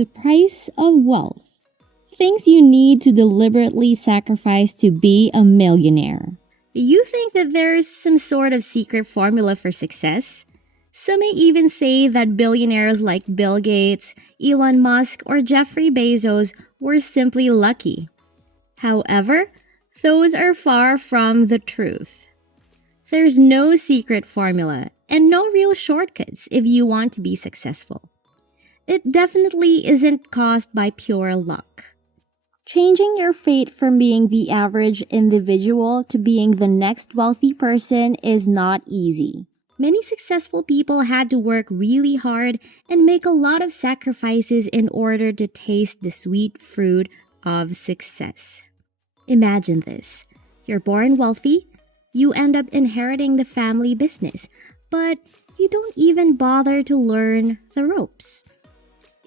The price of wealth. Things you need to deliberately sacrifice to be a millionaire. Do you think that there's some sort of secret formula for success? Some may even say that billionaires like Bill Gates, Elon Musk, or Jeffrey Bezos were simply lucky. However, those are far from the truth. There's no secret formula and no real shortcuts if you want to be successful. It definitely isn't caused by pure luck. Changing your fate from being the average individual to being the next wealthy person is not easy. Many successful people had to work really hard and make a lot of sacrifices in order to taste the sweet fruit of success. Imagine this. You're born wealthy, you end up inheriting the family business, but you don't even bother to learn the ropes.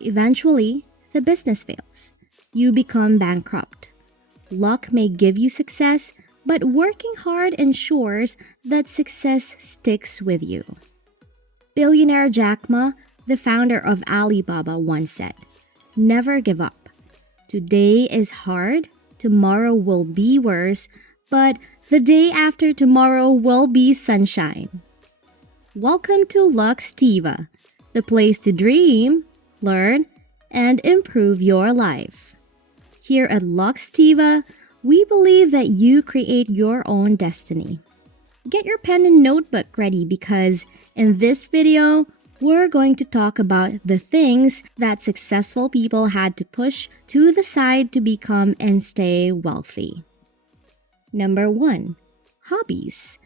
Eventually, the business fails. You become bankrupt. Luck may give you success, but working hard ensures that success sticks with you. Billionaire Jack Ma, the founder of Alibaba, once said, "Never give up. Today is hard, tomorrow will be worse, but the day after tomorrow will be sunshine." Welcome to Luxtiva, the place to dream, learn, and improve your life. Here at Luxtiva, we believe that you create your own destiny. Get your pen and notebook ready because in this video, we're going to talk about the things that successful people had to push to the side to become and stay wealthy. Number 1. Hobbies.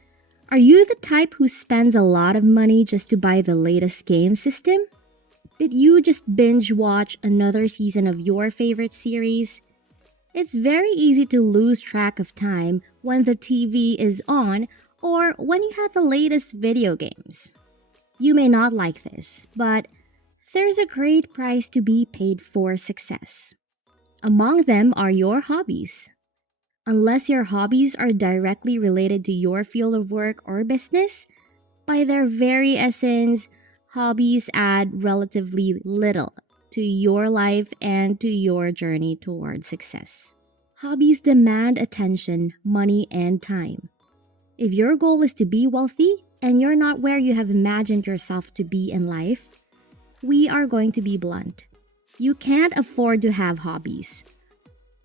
Are you the type who spends a lot of money just to buy the latest game system? Did you just binge watch another season of your favorite series? It's very easy to lose track of time when the TV is on or when you have the latest video games. You may not like this, but there's a great price to be paid for success. Among them are your hobbies. Unless your hobbies are directly related to your field of work or business, by their very essence, hobbies add relatively little to your life and to your journey towards success. Hobbies demand attention, money, and time. If your goal is to be wealthy and you're not where you have imagined yourself to be in life, we are going to be blunt. You can't afford to have hobbies.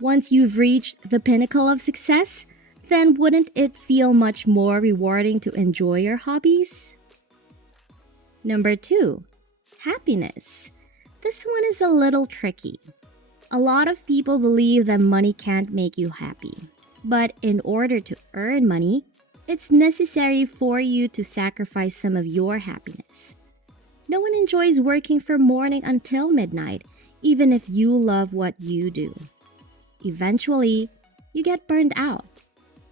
Once you've reached the pinnacle of success, then wouldn't it feel much more rewarding to enjoy your hobbies? Number 2, happiness. This one is a little tricky. A lot of people believe that money can't make you happy. But in order to earn money, it's necessary for you to sacrifice some of your happiness. No one enjoys working from morning until midnight, even if you love what you do. Eventually, you get burned out.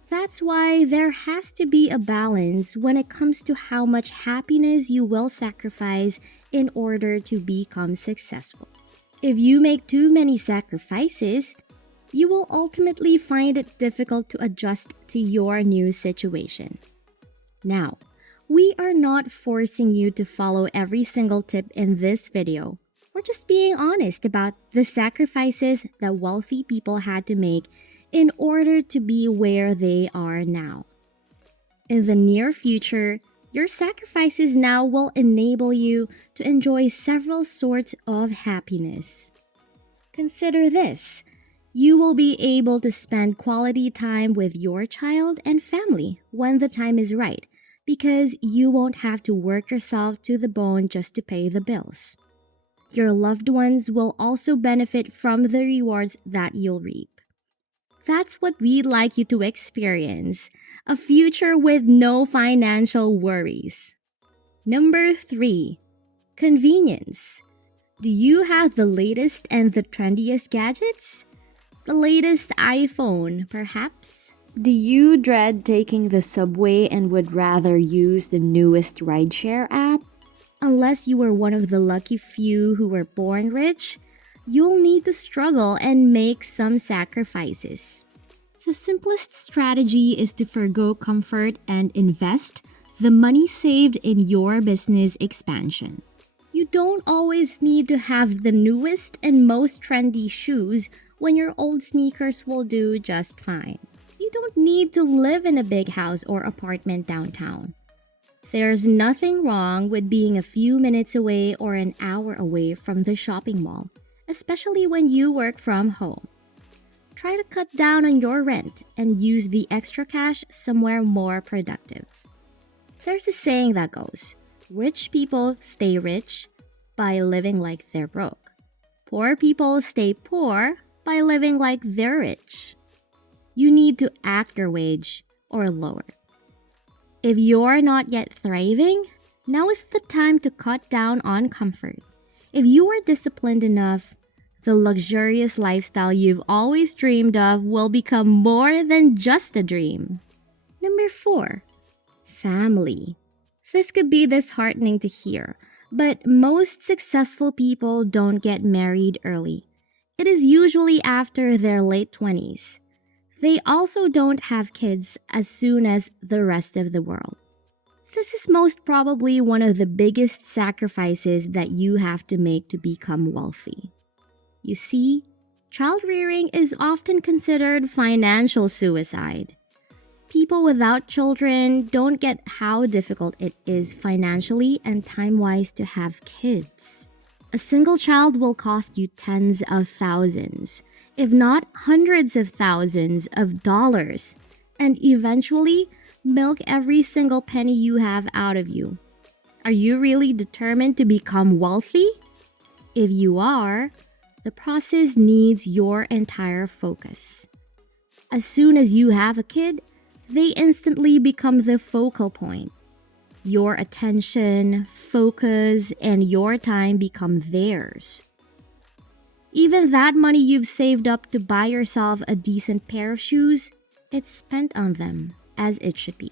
That's why there has to be a balance when it comes to how much happiness you will sacrifice in order to become successful. If you make too many sacrifices, you will ultimately find it difficult to adjust to your new situation. Now, we are not forcing you to follow every single tip in this video. We're just being honest about the sacrifices that wealthy people had to make in order to be where they are now. In the near future, your sacrifices now will enable you to enjoy several sorts of happiness. Consider this. You will be able to spend quality time with your child and family when the time is right, because you won't have to work yourself to the bone just to pay the bills. Your loved ones will also benefit from the rewards that you'll reap. That's what we'd like you to experience, a future with no financial worries. Number 3, convenience. Do you have the latest and the trendiest gadgets? The latest iPhone, perhaps? Do you dread taking the subway and would rather use the newest rideshare app? Unless you were one of the lucky few who were born rich, you'll need to struggle and make some sacrifices. The simplest strategy is to forgo comfort and invest the money saved in your business expansion. You don't always need to have the newest and most trendy shoes when your old sneakers will do just fine. You don't need to live in a big house or apartment downtown. There's nothing wrong with being a few minutes away or an hour away from the shopping mall, especially when you work from home. Try to cut down on your rent and use the extra cash somewhere more productive. There's a saying that goes, rich people stay rich by living like they're broke. Poor people stay poor by living like they're rich. You need to act your wage or lower. If you're not yet thriving, now is the time to cut down on comfort. If you are disciplined enough, the luxurious lifestyle you've always dreamed of will become more than just a dream. Number 4. Family. This could be disheartening to hear, but most successful people don't get married early. It is usually after their late 20s. They also don't have kids as soon as the rest of the world. This is most probably one of the biggest sacrifices that you have to make to become wealthy. You see, child rearing is often considered financial suicide. People without children don't get how difficult it is financially and time-wise to have kids. A single child will cost you tens of thousands, if not hundreds of thousands of dollars, and eventually milk every single penny you have out of you. Are you really determined to become wealthy? If you are, the process needs your entire focus. As soon as you have a kid, they instantly become the focal point. Your attention, focus, and your time become theirs. Even that money you've saved up to buy yourself a decent pair of shoes, it's spent on them, as it should be.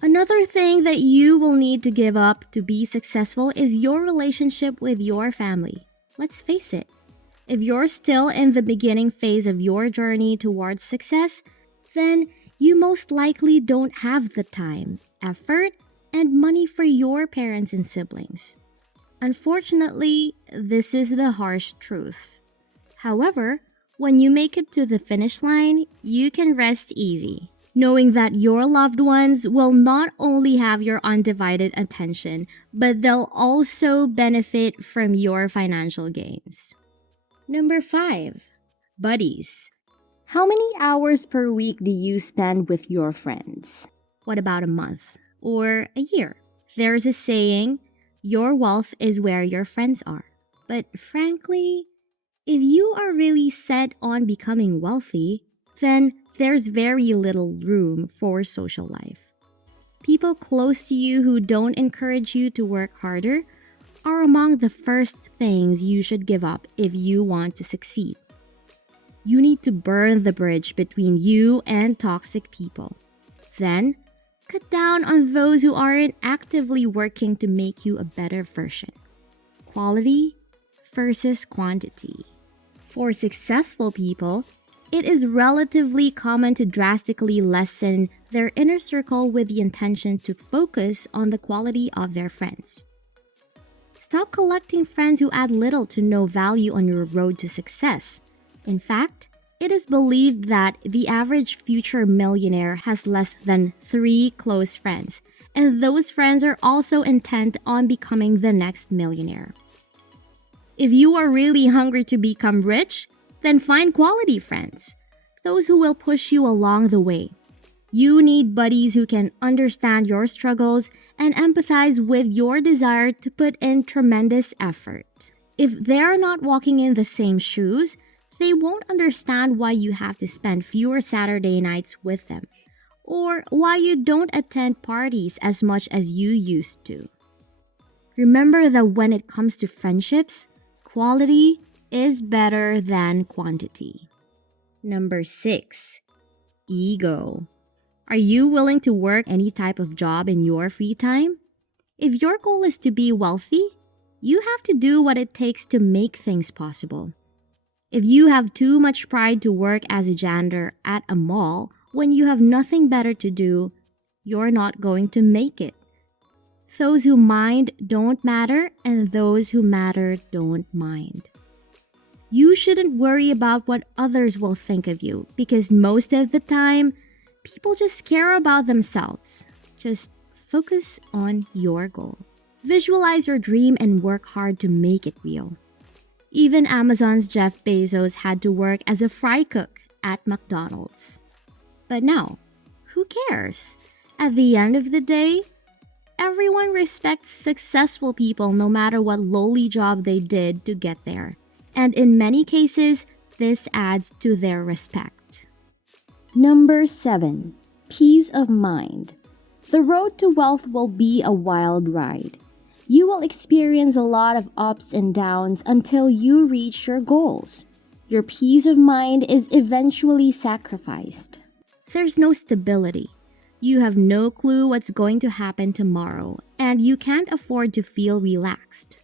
Another thing that you will need to give up to be successful is your relationship with your family. Let's face it, if you're still in the beginning phase of your journey towards success, then you most likely don't have the time, effort, and money for your parents and siblings. Unfortunately, this is the harsh truth. However, when you make it to the finish line, you can rest easy, knowing that your loved ones will not only have your undivided attention, but they'll also benefit from your financial gains. Number 5. Buddies. How many hours per week do you spend with your friends? What about a month or a year? There's a saying, your wealth is where your friends are. But frankly, if you are really set on becoming wealthy, then there's very little room for social life. People close to you who don't encourage you to work harder are among the first things you should give up if you want to succeed. You need to burn the bridge between you and toxic people. Then, cut down on those who aren't actively working to make you a better version. Quality versus quantity. For successful people, it is relatively common to drastically lessen their inner circle with the intention to focus on the quality of their friends. Stop collecting friends who add little to no value on your road to success. In fact, it is believed that the average future millionaire has less than 3 close friends, and those friends are also intent on becoming the next millionaire. If you are really hungry to become rich, then find quality friends, those who will push you along the way. You need buddies who can understand your struggles and empathize with your desire to put in tremendous effort. If they're not walking in the same shoes, they won't understand why you have to spend fewer Saturday nights with them, or why you don't attend parties as much as you used to. Remember that when it comes to friendships, quality is better than quantity. Number 6. Ego. Are you willing to work any type of job in your free time? If your goal is to be wealthy, you have to do what it takes to make things possible. If you have too much pride to work as a janitor at a mall when you have nothing better to do, you're not going to make it. Those who mind don't matter, and those who matter don't mind. You shouldn't worry about what others will think of you because most of the time, people just care about themselves. Just focus on your goal. Visualize your dream and work hard to make it real. Even Amazon's Jeff Bezos had to work as a fry cook at McDonald's. But now, who cares? At the end of the day, everyone respects successful people no matter what lowly job they did to get there. And in many cases, this adds to their respect. Number 7. Peace of mind. The road to wealth will be a wild ride. You will experience a lot of ups and downs until you reach your goals. Your peace of mind is eventually sacrificed. There's no stability. You have no clue what's going to happen tomorrow, and you can't afford to feel relaxed.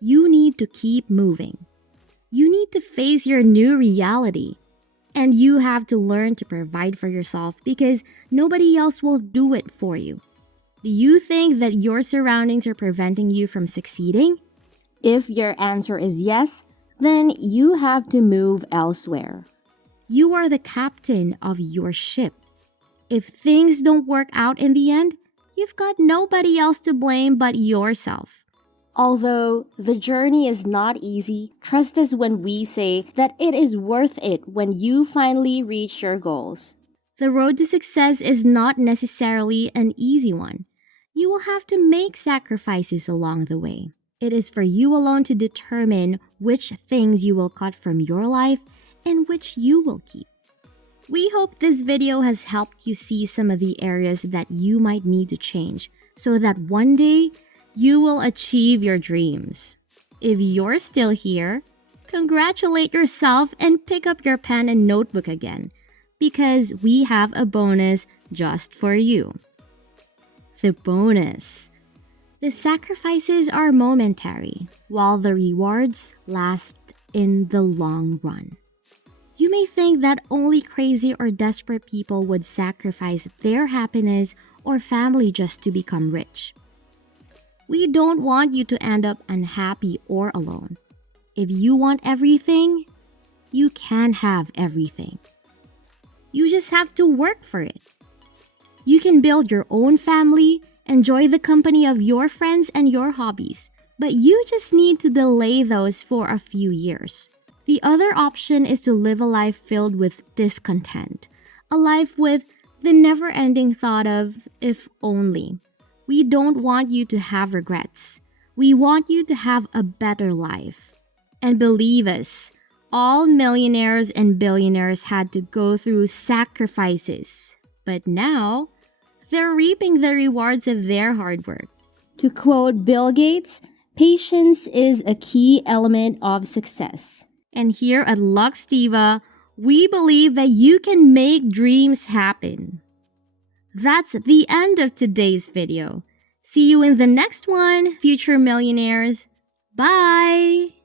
You need to keep moving. You need to face your new reality. And you have to learn to provide for yourself because nobody else will do it for you. Do you think that your surroundings are preventing you from succeeding? If your answer is yes, then you have to move elsewhere. You are the captain of your ship. If things don't work out in the end, you've got nobody else to blame but yourself. Although the journey is not easy, trust us when we say that it is worth it when you finally reach your goals. The road to success is not necessarily an easy one. You will have to make sacrifices along the way. It is for you alone to determine which things you will cut from your life and which you will keep. We hope this video has helped you see some of the areas that you might need to change so that one day you will achieve your dreams. If you're still here, congratulate yourself and pick up your pen and notebook again because we have a bonus just for you. The bonus. The sacrifices are momentary, while the rewards last in the long run. You may think that only crazy or desperate people would sacrifice their happiness or family just to become rich. We don't want you to end up unhappy or alone. If you want everything, you can have everything. You just have to work for it. You can build your own family, enjoy the company of your friends and your hobbies, but you just need to delay those for a few years. The other option is to live a life filled with discontent, a life with the never-ending thought of if only. We don't want you to have regrets. We want you to have a better life. And believe us, all millionaires and billionaires had to go through sacrifices. But now, they're reaping the rewards of their hard work. To quote Bill Gates, patience is a key element of success. And here at LuxDiva, we believe that you can make dreams happen. That's the end of today's video. See you in the next one, future millionaires. Bye!